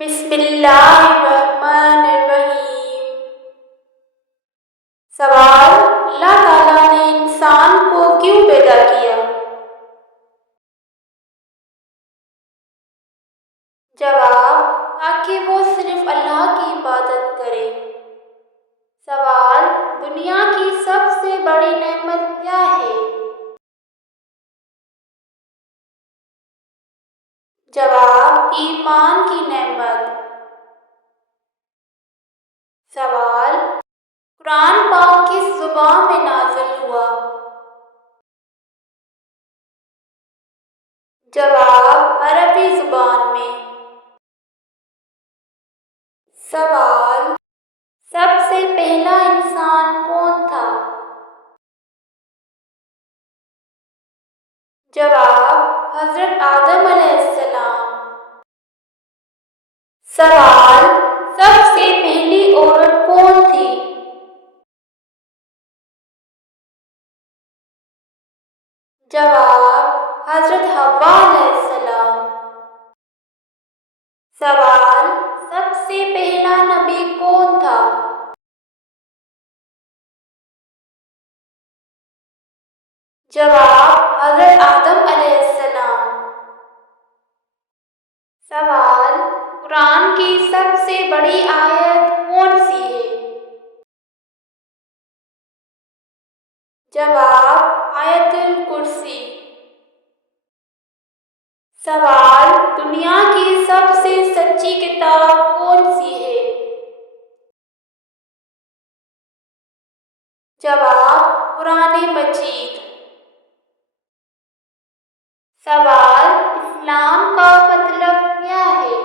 بسم اللہ الرحمن الرحیم۔ سوال: اللہ تعالیٰ نے انسان کو کیوں پیدا کیا؟ جواب: تاکہ وہ صرف اللہ کی عبادت کرے۔ سوال: دنیا کی سب سے بڑی نعمت کیا ہے؟ جواب: ایمان کی نعمت۔ سوال: قرآن پاک کس زبان میں نازل ہوا؟ جواب: عربی زبان میں۔ سوال: سب سے پہلا انسان کون تھا؟ جواب: حضرت آدم علیہ السلام۔ سوال: سب سے پہلی عورت کون تھی؟ جواب: حضرت حوا علیہ السلام۔ سوال: سب سے پہلا نبی کون تھا؟ جواب: حضرت آدم علیہ السلام۔ سوال: قرآن کی سب سے بڑی آیت کون سی ہے؟ جواب: آیت الکرسی۔ سوال: دنیا کی سب سے سچی کتاب کون سی ہے؟ جواب: قرآن مجید۔ سوال: اسلام کا مطلب کیا ہے؟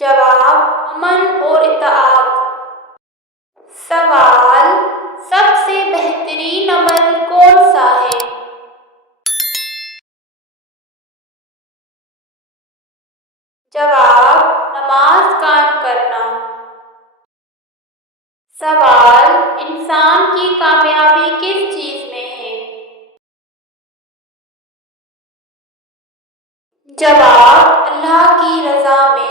جواب: امن اور اطاعت۔ سوال: سب سے بہترین عمل کون سا ہے؟ جواب: نماز قائم کرنا۔ سوال: انسان کی کامیابی کس چیز میں ہے؟ جواب: اللہ کی رضا میں۔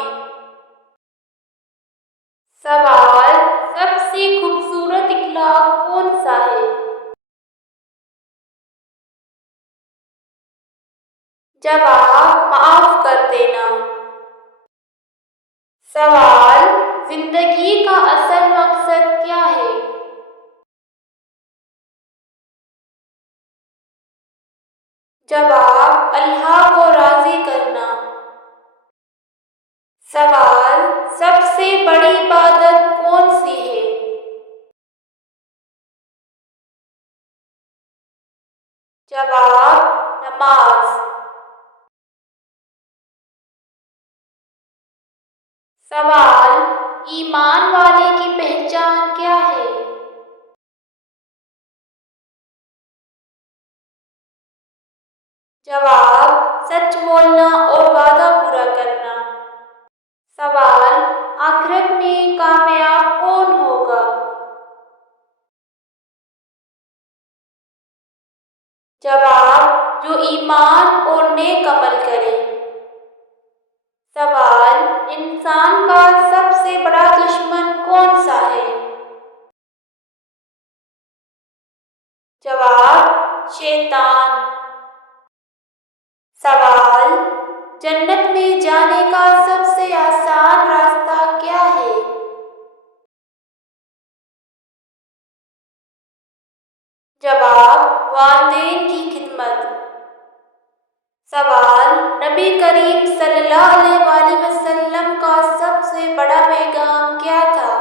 سوال: سب سے خوبصورت اخلاق کون سا ہے؟ جواب: معاف کر دینا۔ سوال: زندگی کا اصل مقصد کیا ہے؟ جواب: اللہ کو راضی کرنا۔ سوال: سب سے بڑی عبادت کون سی ہے؟ جواب: نماز۔ سوال: ایمان والے کی پہچان کیا ہے؟ جواب: سچ بولنا اور وعدہ پورا کرنا۔ سوال: آخرت میں کامیاب کون ہوگا؟ جواب: جو ایمان اور نیک عمل کرے۔ سوال: انسان کا سب سے بڑا دشمن کون سا ہے؟ جواب: شیطان۔ سوال: جنت میں جانے کا سب سے آسان راستہ کیا ہے؟ جواب: والدین کی خدمت۔ سوال: نبی کریم صلی اللہ علیہ وآلہ وسلم کا سب سے بڑا پیغام کیا تھا؟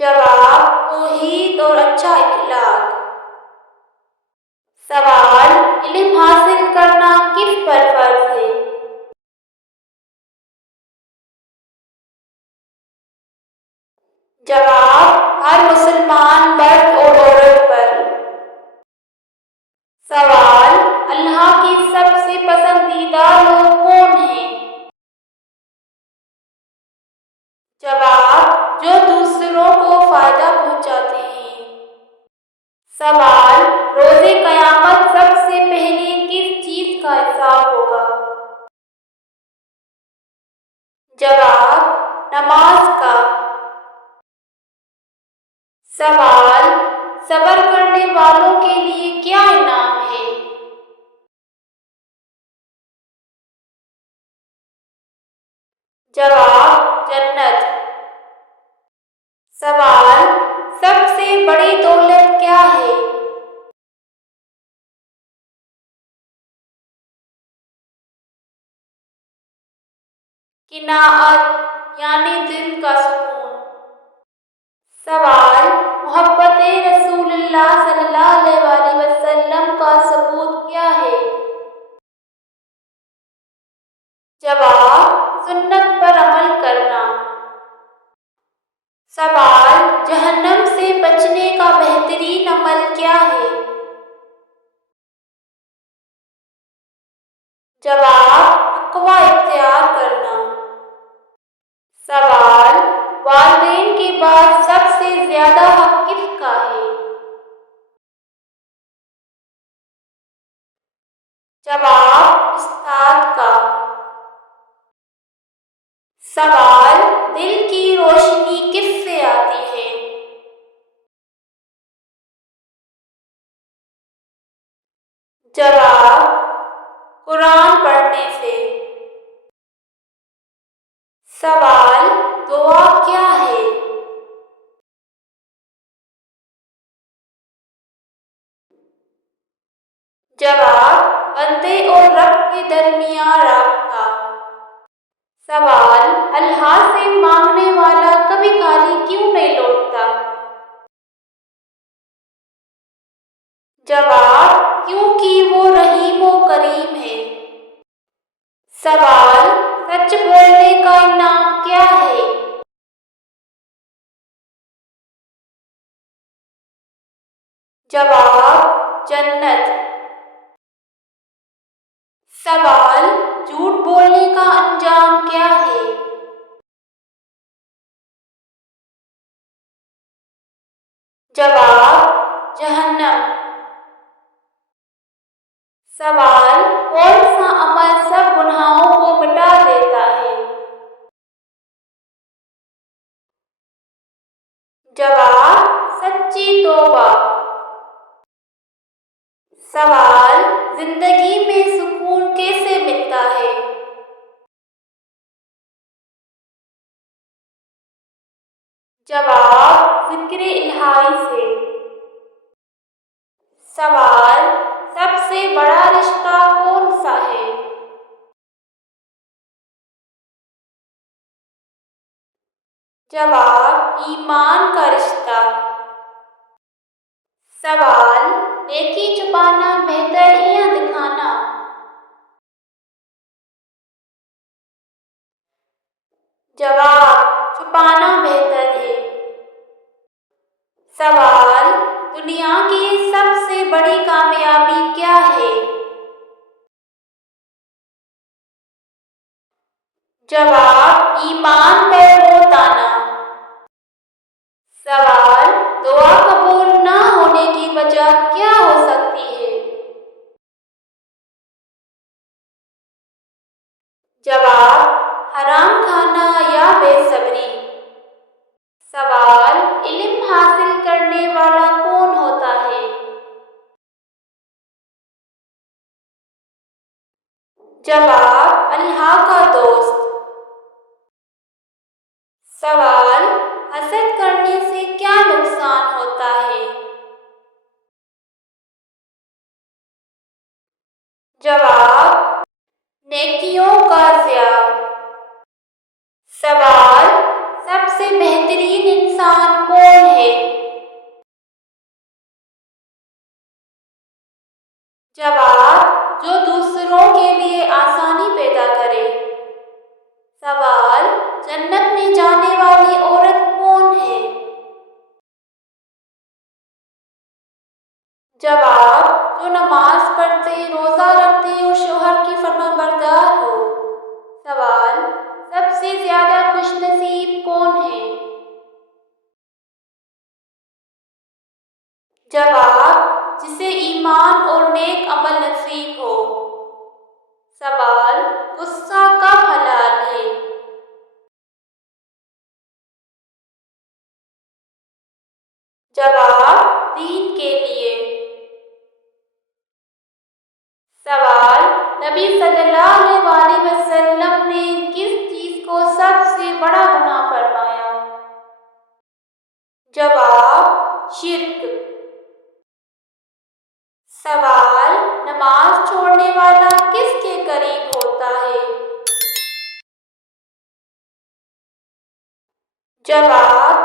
جواب: توحید اور اچھا اخلاق۔ سوال: علم حاصل کرنا کس پر فرض ہے؟ جواب: ہر مسلمان مرد اور عورت پر۔ سوال: اللہ کی سب سے پسندیدہ لوگ کون ہیں؟ جواب: جو دوسروں کو فائدہ پہنچاتے ہیں۔ سوال: روز قیامت سب سے پہلے کس جواب: نماز کا۔ سوال: صبر کرنے والوں کے لیے کیا انعام ہے؟ جواب: جنت۔ سوال: سب سے بڑی دولت کیا ہے؟ قناعت یعنی دل کا سکون۔ سوال: محبت رسول اللہ صلی اللہ علیہ وسلم کا ثبوت کیا ہے؟ جواب: سنت پر عمل کرنا۔ سوال: جہنم سے بچنے کا بہترین عمل کیا ہے؟ جواب: تقویٰ اختیار کرنا۔ سوال: والدین کے بعد سب سے زیادہ حق کس کا ہے؟ جواب: استاد کا۔ سوال: دل کی روشنی کس سے آتی ہے؟ جواب: قرآن پڑھنے سے۔ سوال: دعا کیا ہے؟ جواب: بندے اور رب کے درمیان رابطہ۔ سوال: اللہ سے مانگنے والا کبھی خالی کیوں نہیں لوٹتا؟ جواب: کیونکہ وہ رحیم و کریم ہے۔ سوال: سچ بولنے کا انعام کیا ہے؟ جواب: جنت۔ سوال: جھوٹ بولنے کا انجام کیا ہے؟ جواب: جہنم۔ سوال: کون سا عمل سب گناہوں کو مٹا دیتا ہے؟ جواب: سچی توبہ۔ سوال: زندگی میں سکون کیسے ملتا ہے؟ جواب: ذکر الہی سے۔ سوال: سب سے بڑا رشتہ کون سا ہے؟ جواب: ایمان کا رشتہ۔ سوال: نیکی چھپانا بہتر ہے یا دکھانا؟ جواب: چھپانا بہتر ہے۔ سوال: دنیا کی سب سے بڑی کامیابی کیا ہے؟ جواب: ایمان پر موت آنا۔ سوال: دعا قبول نہ ہونے کی وجہ کیا ہو سکتی ہے؟ جواب: حرام کھانا یا بے صبری۔ سوال: علم حاصل کرنے والا کون ہوتا ہے؟ جواب: اللہ کا دوست۔ سوال: حسد کرنے سے کیا نقصان ہوتا ہے؟ جواب: نیکیوں کا ضیاع۔ سوال: سب سے بہترین انسان کون ہے؟ جواب: جو دوسروں کے لیے آسانی پیدا کرے۔ سوال: جنت میں جانے والی عورت کون ہے؟ جواب: جو نماز پڑھتے، روزہ رکھتے اور شوہر کی فرمانبردار ہو۔ سوال: سب سے زیادہ خوش نصیب کون ہے؟ جواب: جسے ایمان اور نیک عمل نصیب ہو۔ سوال: نبی صلی اللہ علیہ وسلم نے کس چیز کو سب سے بڑا گناہ فرمایا؟ جواب: شرک۔ سوال: نماز چھوڑنے والا کس کے قریب ہوتا ہے؟ جواب: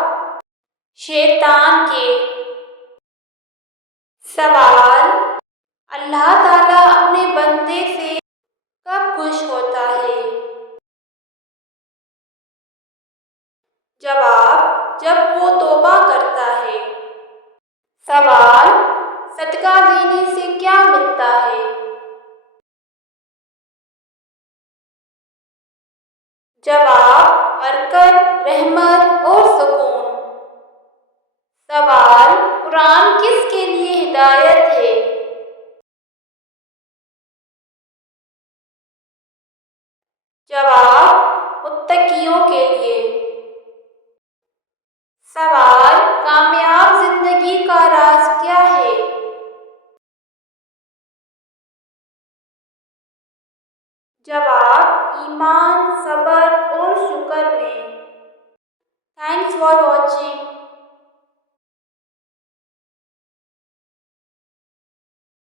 شیطان کے۔ سوال: اللہ تعالیٰ اپنے بندے سے کب خوش ہوتا ہے؟ جواب: جب وہ توبہ کرتا ہے۔ سوال: صدقہ دینے سے کیا ملتا ہے؟ جواب: برکت، رحمت اور سکون۔ سوال: قرآن کس کے لیے ہدایت ہے؟ جواب: متقیوں کے لیے۔ سوال: کامیاب زندگی کا راز کیا ہے؟ جواب: ایمان، صبر اور شکر میں۔ Thanks for watching.